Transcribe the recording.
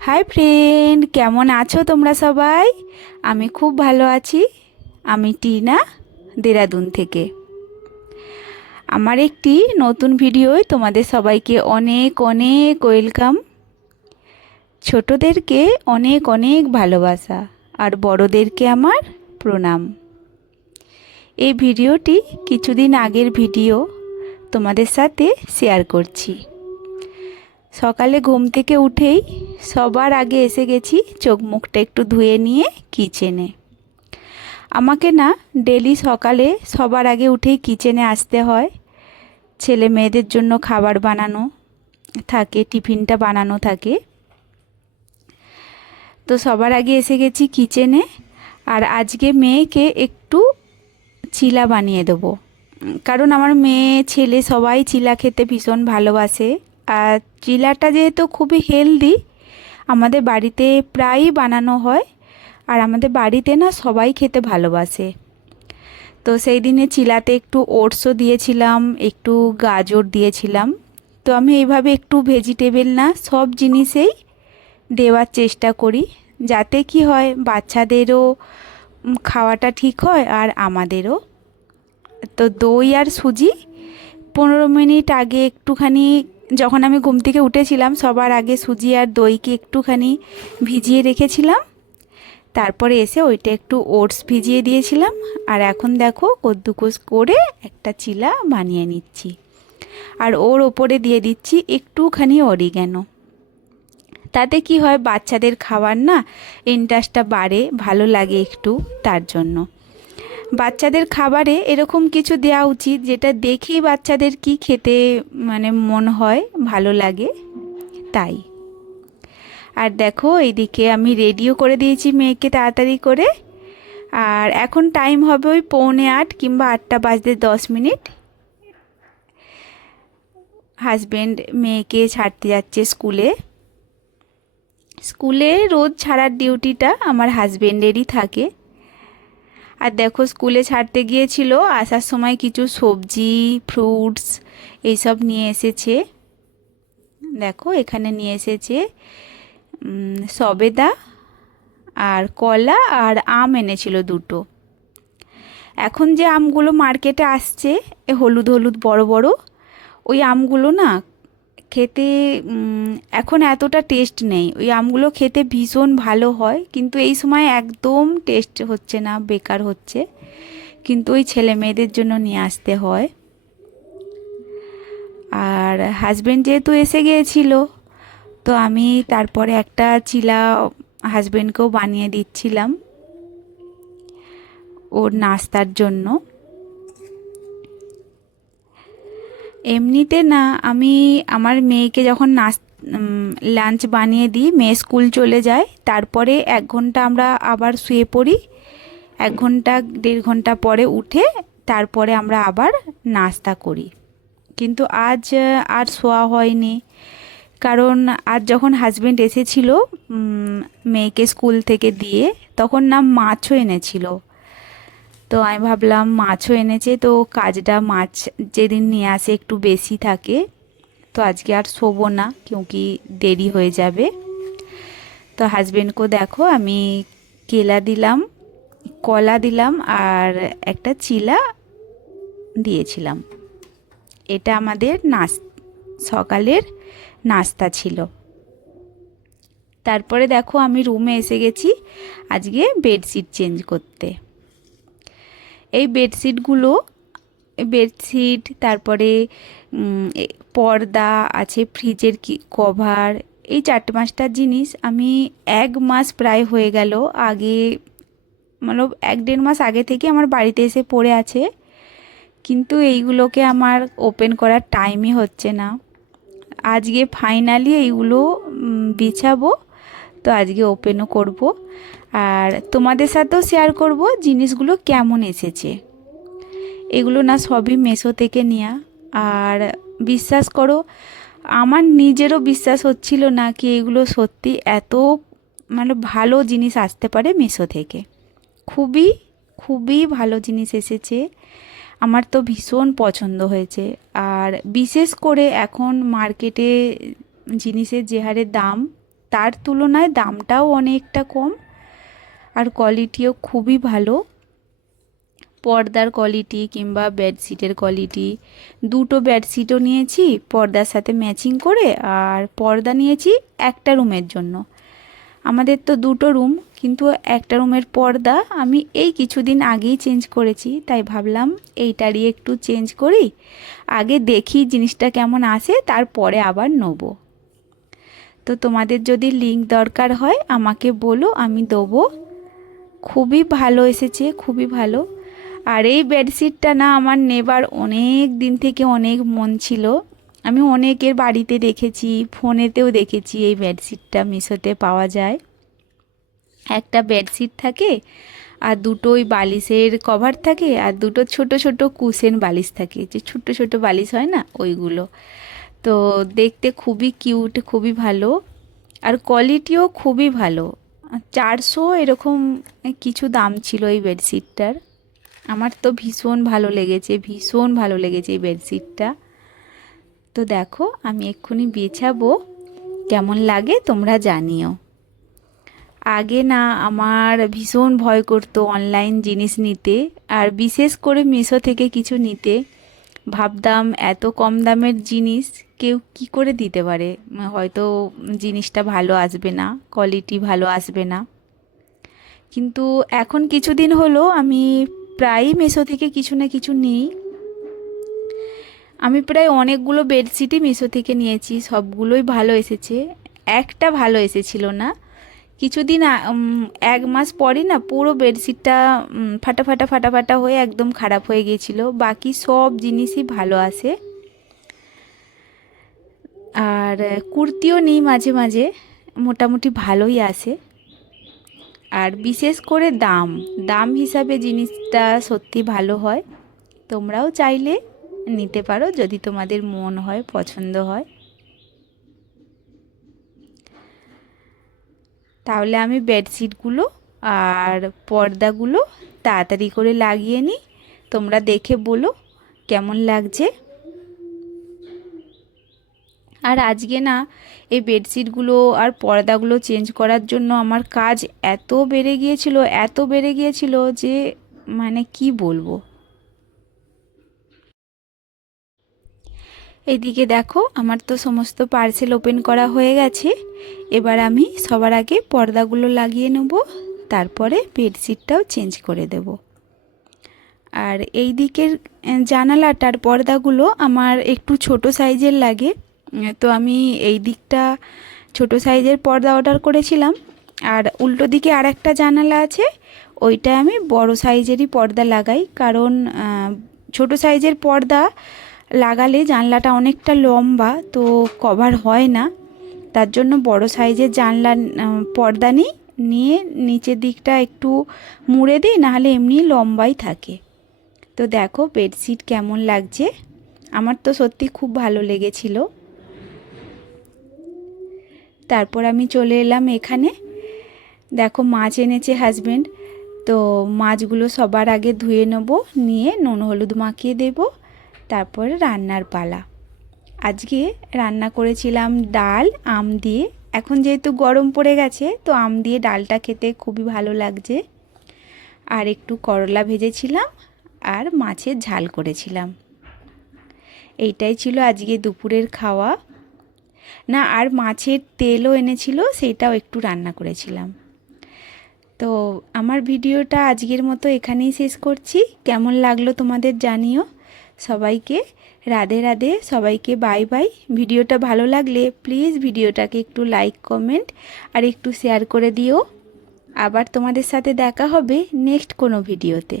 Hi friend, কেমন আছো তোমরা সবাই? আমি খুব ভালো আছি। আমি টিনা, দেরাদুন থেকে। আমার একটি নতুন ভিডিওয় তোমাদের সবাইকে অনেক অনেক ওয়েলকাম। ছোটদেরকে অনেক অনেক ভালোবাসা আর বড়দেরকে আমার প্রণাম। এই ভিডিওটি কিছুদিন আগের ভিডিও, তোমাদের সাথে শেয়ার করছি। সকালে ঘুম থেকে উঠেই সবার আগে এসে গেছি চোখ মুখটা একটু ধুয়ে নিয়ে কিচেনে। আমাকে না ডেলি সকালে সবার আগে উঠেই কিচেনে আসতে হয়। ছেলে মেয়েদের জন্য খাবার বানানো থাকে, টিফিনটা বানানো থাকে। তো সবার আগে এসে গেছি কিচেনে। আর আজকে মেয়েকে একটু চিলা বানিয়ে দেবো, কারণ আমার মেয়ে ছেলে সবাই চিলা খেতে ভীষণ ভালোবাসে। আর চিলাটা যেহেতু খুবই হেলদি, আমাদের বাড়িতে প্রায়ই বানানো হয়। আর আমাদের বাড়িতে না সবাই খেতে ভালোবাসে। তো সেই দিনে চিলাতে একটু ওটসও দিয়েছিলাম, একটু গাজর দিয়েছিলাম। তো আমি এইভাবে একটু ভেজিটেবল না সব জিনিসেই দেওয়ার চেষ্টা করি, যাতে কি হয় বাচ্চাদেরও খাওয়াটা ঠিক হয় আর আমাদেরও। তো দই আর সুজি 15 মিনিট আগে একটুখানি, যখন আমি ঘুম থেকে উঠেছিলাম সবার আগে সুজি আর দইকে একটুখানি ভিজিয়ে রেখেছিলাম। তারপরে এসে ওইটা একটু ওটস ভিজিয়ে দিয়েছিলাম। আর এখন দেখো কদ্দুকস করে একটা চিলা বানিয়ে নিচ্ছি। আর ওর ওপরে দিয়ে দিচ্ছি একটুখানি অরিগ্যানো। তাতে কি হয় বাচ্চাদের খাবার না ইন্টারেস্টটা বাড়ে, ভালো লাগে একটু, তার জন্য। বাচ্চাদের খাবারে এরকম কিছু দেওয়া উচিত যেটা দেখেই বাচ্চাদের কি খেতে মন হয়, ভালো লাগে, তাই। আর দেখো এইদিকে আমি রেডিও করে দিয়েছি মেয়েকে তাড়াতাড়ি করে। আর এখন টাইম হবে ওই 7:45 কিংবা 8টা বাজতে 10 মিনিট। হাজবেন্ড মেয়েকে ছাড়তে যাচ্ছে স্কুলে। স্কুলে রোজ ছাড়ার ডিউটিটা আমার হাজবেন্ডেরই থাকে। আর দেখো স্কুলে ছাড়তে গিয়েছিল, আসার সময় কিছু সবজি ফ্রুটস এইসব নিয়ে এসেছে। দেখো এখানে নিয়ে এসেছে সবেদা আর কলা আর আম এনেছিল দুটো। এখন যে আমগুলো মার্কেটে আসছে হলুদ হলুদ বড় বড়, ওই আমগুলো না খেতে এখন এতটা টেস্ট নেই। ওই আমগুলো খেতে ভীষণ ভালো হয়, কিন্তু এই সময় একদম টেস্ট হচ্ছে না, বেকার হচ্ছে। কিন্তু ওই ছেলে মেয়েদের জন্য নিয়ে আসতে হয়। আর হাজবেন্ড যেহেতু এসে গিয়েছিল, তো আমি তারপরে একটা চিলা হাজবেন্ডকেও বানিয়ে দিচ্ছিলাম ওর নাস্তার জন্য। এমনিতে না আমি আমার মেয়েকে যখন লাঞ্চ বানিয়ে দিই, মেয়ে স্কুল চলে যায়, তারপরে 1 ঘন্টা আমরা আবার শুয়ে পড়ি। 1 ঘন্টা 1.5 ঘন্টা পরে উঠে তারপরে আমরা আবার নাস্তা করি। কিন্তু আজ আর শোয়া হয়নি, কারণ আজ যখন হাজবেন্ড এসেছিল মেয়েকে স্কুল থেকে দিয়ে, তখন না মাছও এনেছিল। তো আমি ভাবলাম মাছও এনেছে তো কাজটা, মাছ যেদিন নিয়ে আসে একটু বেশি থাকে। তো আজকে আর শোবো না, क्योंकि দেরি হয়ে যাবে। তো হাজবেন্ডকে দেখো আমি কেলা দিলাম, কলা দিলাম আর একটা চিলা দিয়েছিলাম। এটা আমাদের সকালের নাস্তা ছিল। তারপরে দেখো আমি রুমে এসে গেছি আজকে বেডশিট চেঞ্জ করতে। এই বেডশিট তারপরে পর্দা আছে, ফ্রিজের কভার, এই 4-5টা জিনিস আমি 1 মাস প্রায় হয়ে গেল আগে, 1-1.5 মাস আগে থেকে আমার বাড়িতে এসে পড়ে আছে। কিন্তু এইগুলোকে আমার ওপেন করার টাইমই হচ্ছে না। আজকে ফাইনালি এইগুলো বিছাবো, তো আজকে ওপেনও করব আর তোমাদের সাথেও শেয়ার করব জিনিসগুলো কেমন এসেছে। এগুলো না সবই মেশো থেকে নেওয়া। আর বিশ্বাস করো, আমার নিজেরও বিশ্বাস হচ্ছিল না কি এগুলো সত্যি এত ভালো জিনিস আসতে পারে মেশো থেকে। খুবই খুবই ভালো জিনিস এসেছে, আমার তো ভীষণ পছন্দ হয়েছে। আর বিশেষ করে এখন মার্কেটে জিনিসের যে হারে দাম, তার তুলনায় দামটাও অনেকটা কম আর কোয়ালিটিও খুবই ভালো। পর্দার কোয়ালিটি কিংবা বেডশিটের কোয়ালিটি, দুটো বেডশিটও নিয়েছি পর্দার সাথে ম্যাচিং করে, আর পর্দা নিয়েছি একটা রুমের জন্য। আমাদের তো দুটো রুম, কিন্তু একটা রুমের পর্দা আমি এই কিছুদিন আগেই চেঞ্জ করেছি, তাই ভাবলাম এইটারই একটু চেঞ্জ করি, আগে দেখি জিনিসটা কেমন আসে, তারপরে আবার নেবো। তো তোমাদের যদি লিংক দরকার হয় আমাকে বলো, আমি দেবো। খুবই ভালো এসেছে, খুবই ভালো। আর এই বেডশিটটা না আমার নেবার অনেক দিন থেকে অনেক মন ছিল। আমি অনেকের বাড়িতে দেখেছি, ফোনেতেও দেখেছি এই বেডশিটটা মিশোতে পাওয়া যায়। একটা বেডশিট থাকে আর দুটোই বালিশের কভার থাকে, আর দুটো ছোট ছোট কুশেন বালিশ থাকে, যে ছোট ছোট বালিশ হয় না ওইগুলো। তো দেখতে খুবই কিউট, খুবই ভালো, আর কোয়ালিটিও খুবই ভালো। 400 এরকম কিছু দাম ছিল এই বেডশিটটার। আমার তো ভীষণ ভালো লেগেছে, ভীষণ ভালো লেগেছে এই বেডশিটটা। তো দেখো আমি এক্ষুনি বিছাবো, কেমন লাগে তোমরা জানিও। আগে না আমার ভীষণ ভয় করতো অনলাইন জিনিস নিতে, আর বিশেষ করে মিশো থেকে কিছু নিতে। ভাবতাম এত কম দামের জিনিস কেউ কি করে দিতে পারে, হয়তো জিনিসটা ভালো আসবে না, কোয়ালিটি ভালো আসবে না। কিন্তু এখন কিছুদিন হলো আমি প্রায়ই মিশো থেকে কিছু না কিছু নিই। আমি প্রায় অনেকগুলো বেডশিটই মিশো থেকে নিয়েছি, সবগুলোই ভালো এসেছে। একটা ভালো এসেছিল না, কিছুদিন 1 মাস পরই না পুরো বেডশিটটা ফাটা ফাটা ফাটা ফাটা হয়ে একদম খারাপ হয়ে গিয়েছিলো। বাকি সব জিনিসই ভালো আসে। আর কুর্তিও নিই মাঝে মাঝে, মোটামুটি ভালোই আসে। আর বিশেষ করে দাম দাম হিসাবে জিনিসটা সত্যি ভালো হয়। তোমরাও চাইলে নিতে পারো যদি তোমাদের মন হয়, পছন্দ হয়। তাহলে আমি বেডশিটগুলো আর পর্দাগুলো তাড়াতাড়ি করে লাগিয়ে নিই, তোমরা দেখে বলো কেমন লাগছে। আর আজকে না এই বেডশিটগুলো আর পর্দাগুলো চেঞ্জ করার জন্য আমার কাজ এত বেড়ে গিয়েছিল, এত বেড়ে গিয়েছিল যে মানে কি বলবো। এইদিকে দেখো আমার তো সমস্ত পার্সেল ওপেন করা হয়ে গেছে। এবার আমি সবার আগে পর্দাগুলো লাগিয়ে নেব, তারপরে বেডশিটটাও চেঞ্জ করে দেব। আর এই দিকের জানালাটার পর্দাগুলো আমার একটু ছোট সাইজের লাগে, তো আমি এই দিকটা ছোট সাইজের পর্দা অর্ডার করেছিলাম। আর উল্টো দিকে আর একটা জানালা আছে, ওইটা আমি বড় সাইজেরই পর্দা লাগাই, কারণ ছোট সাইজের পর্দা লাগালে জানলাটা অনেকটা লম্বা, তো কভার হয় না। তার জন্য বড় সাইজের জানলা পর্দা নিয়ে নিচের দিকটা একটু মুড়ে দিই, নাহলে এমনি লম্বাই থাকে। তো দেখো বেডশিট কেমন লাগছে, আমার তো সত্যি খুব ভালো লেগেছিল। তারপর আমি চলে এলাম এখানে, দেখো মাছ এনেছে হাজবেন্ড, তো মাছগুলো সবার আগে ধুয়ে নেব, নিয়ে নুন হলুদ মাখিয়ে দেব, তারপরে রান্নার পালা। আজকে রান্না করেছিলাম ডাল আম দিয়ে। এখন যেহেতু গরম পড়ে গেছে, তো আম দিয়ে ডালটা খেতে খুবই ভালো লাগছে। আর একটু করলা ভেজেছিলাম, আর মাছের ঝাল করেছিলাম। এইটাই ছিল আজকে দুপুরের খাওয়া। না, আর মাছের তেলও এনেছিল, সেটাও একটু রান্না করেছিলাম। তো আমার ভিডিওটা আজকের মতো এখানেই শেষ করছি। কেমন লাগলো তোমাদের জানিও। সবাইকে রাধে রাধে, সবাইকে বাই বাই। ভিডিওটা ভালো লাগলে প্লিজ ভিডিওটাকে একটু লাইক, কমেন্ট আর একটু শেয়ার করে দিও। আবার তোমাদের সাথে দেখা হবে নেক্সট কোনো ভিডিওতে।